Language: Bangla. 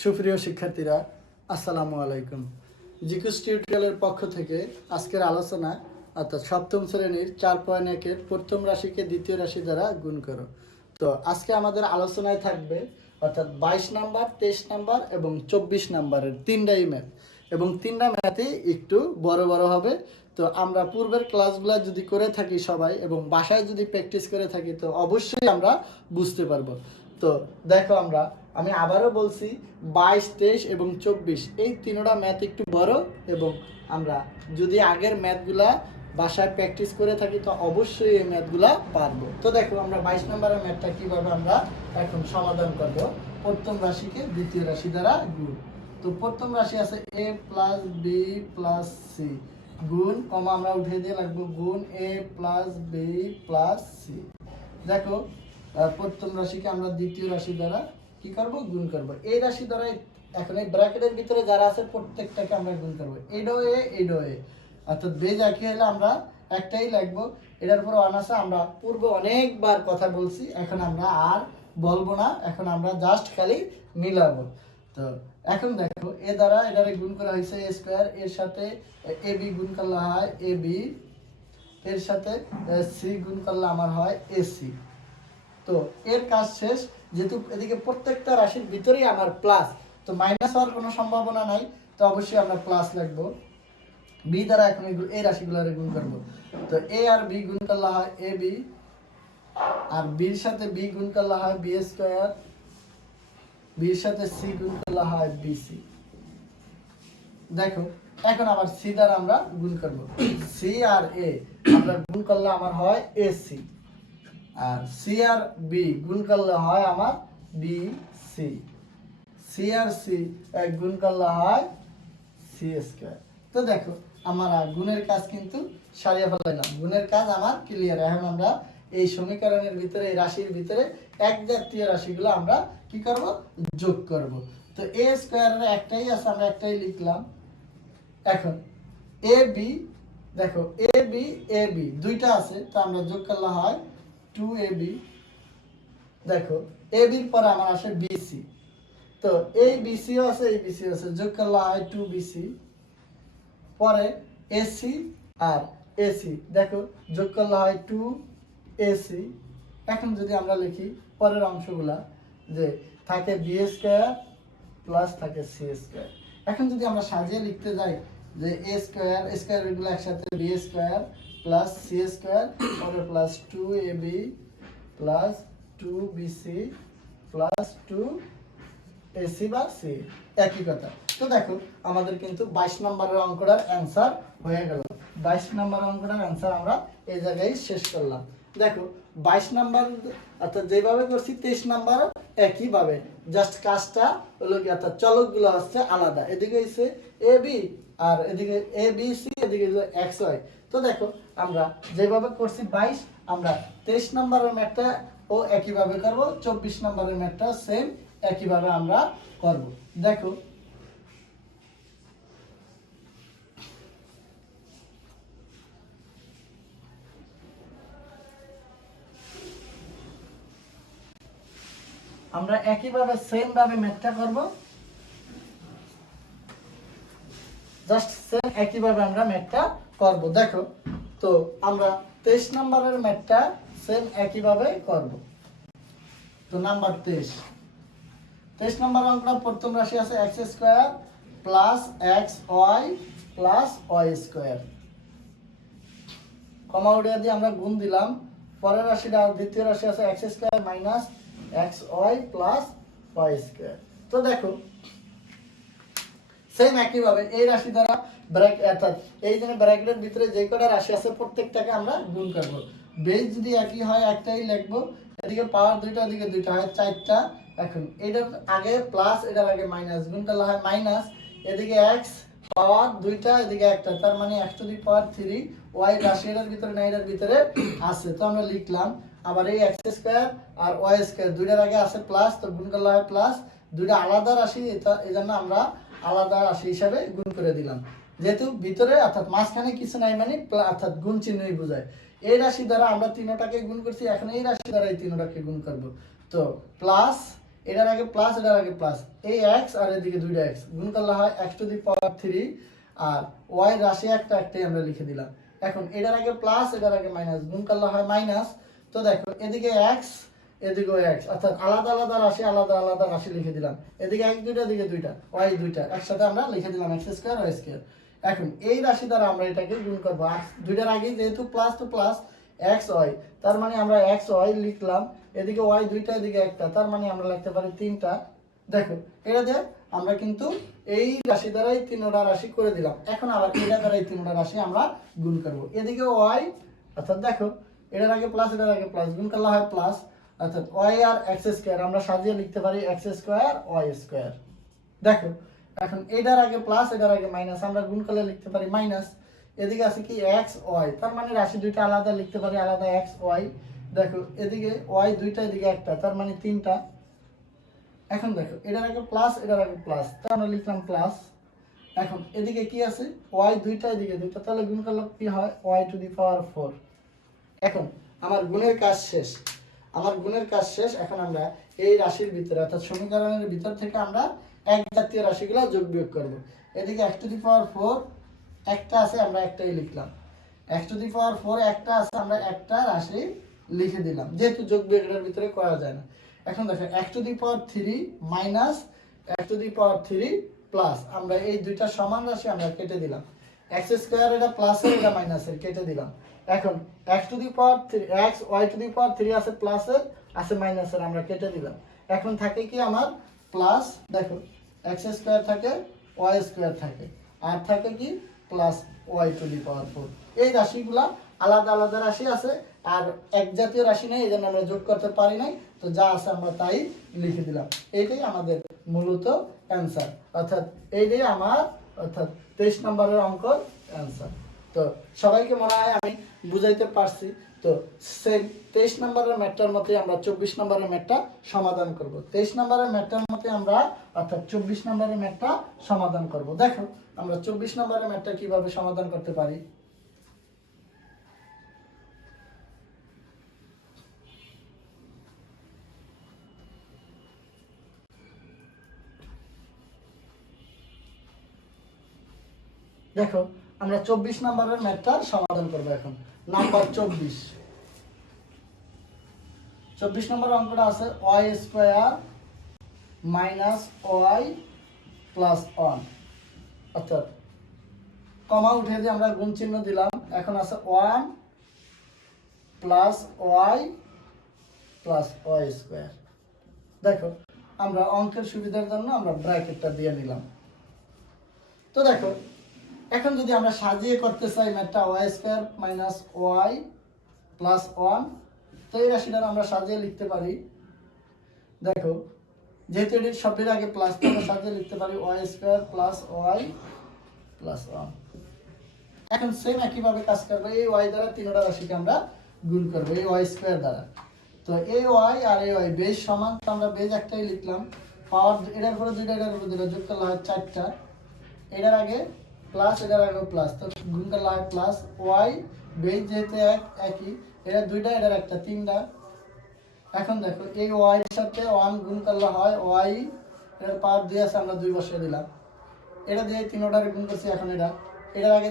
সুপ্রিয় শিক্ষার্থীরা, আসসালামু আলাইকুম। জিকুস টিউটোরিয়ালের পক্ষ থেকে আজকের আলোচনা অর্থাৎ সপ্তম শ্রেণীর 4.1-এর প্রথম রাশিকে দ্বিতীয় রাশি দ্বারা গুণ করো। তো আজকে আমাদের আলোচনায় থাকবে অর্থাৎ 22 নাম্বার, 23 নাম্বার এবং 24 নাম্বারের তিনটাই ম্যাথ, এবং তিনটা ম্যাথই একটু বড় বড় হবে। তো আমরা পূর্বের ক্লাসগুলো যদি করে থাকি সবাই এবং বাসায় যদি প্র্যাকটিস করে থাকি তো অবশ্যই আমরা বুঝতে পারবো। তো দেখো, আমি আবারও বলছি, 22, 23 এবং 24 এই তিনটা ম্যাথ একটু বড়, এবং আমরা যদি আগের ম্যাথগুলা বাসায় প্র্যাকটিস করে থাকি তো অবশ্যই এই ম্যাথগুলা পারবো। তো দেখো, আমরা 22 নম্বরের ম্যাথটা কিভাবে আমরা এখন সমাধান করব। প্রথম রাশিকে দ্বিতীয় রাশি দ্বারা গুণ। তো প্রথম রাশি আছে a plus B plus C গুণ কমা আমরা উঠিয়ে দিয়ে লাগবো গুণ a plus B plus C. দেখো, প্রথম রাশিকে আমরা দ্বিতীয় রাশি দ্বারা কি করব, গুণ করব। এই রাশি দ্বারা এখন এই ব্র্যাকেটের ভিতরে যারা আছে প্রত্যেকটাকে আমরা গুণ করব। এডো এ অর্থাৎ বেজ একই হলে আমরা একটাই লিখবো। এটার উপর ওয়ান আছে, আমরা পূর্বে অনেকবার কথা বলছি, এখন আমরা আর বলবো না, এখন আমরা জাস্ট খালি মিলাবো। তো এখন দেখো, এ দ্বারা এটারে গুণ করা হয়েছে এ স্কয়ার, এর সাথে এ বি গুণ করলে হয় এ বি, এর সাথে সি গুণ করলে আমার হয় এসি। তো এর কাজ শেষ। যেহেতু এদিকে প্রত্যেকটা রাশির ভিতরেই আমার প্লাস, তো মাইনাস হওয়ার কোনো সম্ভাবনা নাই, তো অবশ্যই আমরা প্লাস লিখবো। বি দ্বারা এখন এই রাশিগুলোর গুণ করবো। তো এ আর বি গুণ করলে হয় এ বি, আর বির সাথে বি গুণ করলে হয় বি স্কয়ার, বির সাথে সি গুণ করলে হয় বিসি। দেখো, এখন আবার সি দ্বারা আমরা গুণ করব। সি আর এ আমরা গুণ করলে আমার হয় এসি, আর সি আর বি গুণ করলে হয় আমার বি সি, সি আর সি গুণ করলে হয় সি স্কয়ার। তো দেখো, আমার গুণের কাজ কিন্তু সারিয়ে ফেলাইলাম, গুণের কাজ আমার ক্লিয়ার। এখন আমরা এই সমীকরণের ভিতরে, এই রাশির ভিতরে এক জাতীয় রাশিগুলো আমরা কি করব, যোগ করব। তো এ স্কয়ারের একটাই আছে, আমরা একটাই লিখলাম। এখন এ বি, দেখো এ বি দুইটা আছে, তো আমরা যোগ করলে হয় 2ab। দেখো, এ বির পরে আমার আসে বিসি, তো এই বিসিও আছে, এই বিসিও আছে, যোগ করলে হয় 2bc। পরে এসি আর এসি, দেখো যোগ করলে হয় 2ac। এখন যদি আমরা লিখি পরের অংশগুলা, যে থাকে বি স্কয়ার প্লাস থাকে সি স্কয়ার। এখন যদি আমরা সাজিয়ে লিখতে যাই, যে এ স্কয়ার স্কয়ার এগুলো একসাথে B square plus C square, পরে plus 2ab plus 2bc plus 2ac বা সি, একই কথা। তো দেখো, আমাদের কিন্তু 22 নম্বরের অঙ্কটার অ্যান্সার হয়ে গেল। 22 নম্বরের অঙ্কটার অ্যান্সার আমরা এই জায়গায় শেষ করলাম। দেখো, 22 নাম্বার অর্থাৎ যেভাবে করছি 23 নাম্বারও একইভাবে, জাস্ট কাজটা হলো কি, অর্থাৎ চলকগুলো হচ্ছে আলাদা। এদিকে হচ্ছে এ বি, আর এদিকে এ বি সি, এদিকে হলো এক্স ওয়াই। তো দেখো, আমরা যেভাবে করছি 22, আমরা 23 নাম্বারের ম্যাথটা ও একইভাবে করব, 24 নাম্বারের ম্যাথটা সেম একইভাবে আমরা করব। দেখো, আমরা একইভাবে সেম ভাবে ম্যাথটা করব, জাস্ট সেম একইভাবে আমরা ম্যাথটা করব। দেখো, তো আমরা 23 নম্বরের ম্যাথটা সেম একইভাবে করব। তো নাম্বার 23 নম্বর অঙ্কটা প্রথম রাশি আছে x square plus X Y plus Y square, comma উঠিয়ে দিয়ে আমরা গুণ দিলাম। পরের রাশিটা, দ্বিতীয় রাশি আছে x square minus x Y plus Y square. তো দেখো, সেম একইভাবে এই রাশি দ্বারা অর্থাৎ এই যে ব্র্যাকেটের ভিতরে যে কটা রাশি আছে প্রত্যেকটাকে আমরা গুণ করব। বেজ যদি একই হয় একটাই লিখবো, এদিকে পাওয়ার দুইটা, এদিকে দুইটা হয় চারটা। এখন এটার আগে প্লাস, এটার আগে মাইনাস, গুণ করলে হয় মাইনাস। এদিকে এক্স পাওয়ার দুইটা, এদিকে একটা, তার মানে x to the power 3। Y রাশি এটার ভিতরে না, এটার ভিতরে আছে, তো আমরা লিখলাম। আবার এই এক্স স্কয়ার আর ওয়াই স্কয়ার দুইটার আগে আছে প্লাস, তো গুণ করলে হয় প্লাস। দুইটা আলাদা রাশি, এই জন্য আমরা আলাদা রাশি হিসাবে গুণ করে দিলাম। যেহেতু ভিতরে অর্থাৎ মাঝখানে কিছু নাই, মানে অর্থাৎ গুণ চিহ্নই বোঝায়। এই রাশি দ্বারা আমরা তিনটাকে গুণ করছি, এখন এই রাশি দ্বারা এই তিনটাকে গুণ করব। তো প্লাস এটার আগে প্লাস, এটার আগে প্লাস, এই এক্স আর এদিকে দুইটা এক্স গুণ করলে হয় এক্স টু দি পাওয়ার 3, আর ওয়াই রাশি একটাই আমরা লিখে দিলাম। এখন এটার আগে প্লাস, এটার আগে মাইনাস, গুণ করলে হয় মাইনাস। তো দেখো এদিকে এক্স, এদিকেও এক্স, অর্থাৎ আলাদা আলাদা রাশি আলাদা আলাদা রাশি লিখে দিলাম। এদিকে এক দুইটা, এদিকে দুইটা, ওয়াই দুইটা, একসাথে আমরা লিখে দিলাম এক্স স্কোয়ার ওয়াই স্কোয়ার। এখন এই রাশি দ্বারা আমরা এটাকে গুণ করবো, দুইটার আগে যেহেতু প্লাস তো প্লাস, এক্স ওয়াই, তার মানে আমরা এক্স ওয়াই লিখলাম, এদিকে ওয়াই দুইটা, এদিকে একটা, তার মানে আমরা লিখতে পারি 3টা। দেখো এটা দিয়ে আমরা কিন্তু এই রাশি দ্বারাই 3টা রাশি করে দিলাম। এখন আবার এটা দ্বারা এই 3টা রাশি আমরা গুণ করব। এদিকে ওয়াই, অর্থাৎ দেখো এটার আগে প্লাস, এটার আগে প্লাস, গুণ করলে হয় প্লাস, অর্থাৎ ওয়াই আর এক্স স্কোয়ার আমরা সাজিয়ে লিখতে পারি এক্স স্কোয়ার ওয়াই স্কোয়ার। দেখো এখন এটার আগে প্লাস, এটার আগে মাইনাস, আমরা গুণ করলে লিখতে পারি মাইনাস। এদিকে আছে কি এক্স ওয়াই, তার মানে রাশি দুইটা আলাদা লিখতে পারি আলাদা এক্স ওয়াই। দেখো এদিকে ওয়াই দুইটা, এদিকে একটা, তার মানে 3টা। এখন দেখো এটার আগে প্লাস, এটার আগে প্লাস, তাই আমরা লিখলাম প্লাস। এখন এদিকে কি আছে ওয়াই দুইটা, এদিকে দুইটা, তাহলে গুণ করলে কি হয় ওয়াই টু দি পাওয়ার 4। এখন আমার গুণের কাজ শেষ, আমার গুণের কাজ শেষ। এখন আমরা এই রাশির ভিতরে অর্থাৎ সমীকরণের ভিতর থেকে আমরা এক জাতীয় রাশিগুলো যোগ বিয়োগ করব। এদিকে x টু দি পাওয়ার 4 একটা আছে, আমরা একটাই লিখলাম। x টু দি পাওয়ার 4 একটা আছে, আমরা একটা রাশি লিখে দিলাম, যেহেতু যোগ বিয়োগের ভিতরে করা যায় না। এখন দেখো x to the power 3 minus x to the power 3 plus, আমরা এই দুইটা সমান রাশি আমরা কেটে দিলাম। x স্কয়ার এটা প্লাসের, এটা মাইনাসের, কেটে দিলাম। এখন x to the power 3 x y to the power 3 আছে প্লাসের, আছে মাইনাসের, আমরা কেটে দিলাম। এখন থাকে কি আমার প্লাস, দেখো x স্কয়ার থাকে, y স্কয়ার থাকে, আর থাকে কি প্লাস y টু দি পাওয়ার 4। এই রাশিগুলা আলাদা আলাদা রাশি আছে, আর এক জাতীয় রাশি নেই, এজন্য আমরা যোগ করতে পারি নাই। তো যা আছে আমরা তাই লিখে দিলাম। এইটাই আমাদের মূলত অ্যান্সার, অর্থাৎ এইটাই আমার অর্থাৎ 23 নম্বরের অঙ্কর অ্যান্সার। তো সবাইকে মনে হয় আমি বুঝাইতে পারছি। তো সেই 23 নম্বরের ম্যাথটার মতোই আমরা 24 নম্বরের ম্যাথটা সমাধান করব। 23 নম্বরের ম্যাথটার মতোই আমরা অর্থাৎ 24 নম্বরের ম্যাথটা সমাধান করব। দেখো আমরা 24 নম্বরের ম্যাথটা কিভাবে সমাধান করতে পারি। দেখো আমরা 24 নম্বরের ম্যাথটার সমাধান করব। এখন নাম্বার 24 নম্বর অঙ্কটা আছে y square minus y plus 1, অর্থাৎ কমা উঠে দিয়ে আমরা গুণ চিহ্ন দিলাম। এখন আছে 1 plus y plus Y square. দেখো আমরা অঙ্কের সুবিধার জন্য আমরা ব্র্যাকেটটা দিয়ে নিলাম। তো দেখো এখন যদি আমরা সাজিয়ে করতে চাই ম্যাথটা y square minus y plus 1, তো এই রাশিটা আমরা সাজিয়ে লিখতে পারি। দেখো যেহেতু এটি সবের আগে প্লাস, তো আমরা সাজিয়ে লিখতে পারি y square plus y plus 1। এখন সেম একইভাবে কাজ করবে, এই ওয়াই দ্বারা 3টা রাশিকে আমরা গুণ করব এই ওয়াই স্কয়ার দ্বারা। তো এই ওয়াই আর এই ওয়াই বেজ সমান, তো আমরা বেজ একটাই লিখলাম। পাওয়ার এটার উপরে দুইটা, এটার উপরে দুইটা, যোগ করলে হয় 4টা। এটার আগে প্লাস, এটার আগে প্লাস, তো গুণ করলে হয় প্লাস ওয়াই, বেজ যেহেতু একই, এটা দুইটা, এটার একটা, 3টা। এখন দেখো এই ওয়াই এর সাথে 1 গুণ করলে হয় ওয়াই, এর পাওয়ার 2 আছে, আমরা 2 বসিয়ে দিলাম। এটা দিয়ে 3টারে গুণ করছি। এখন এটার আগে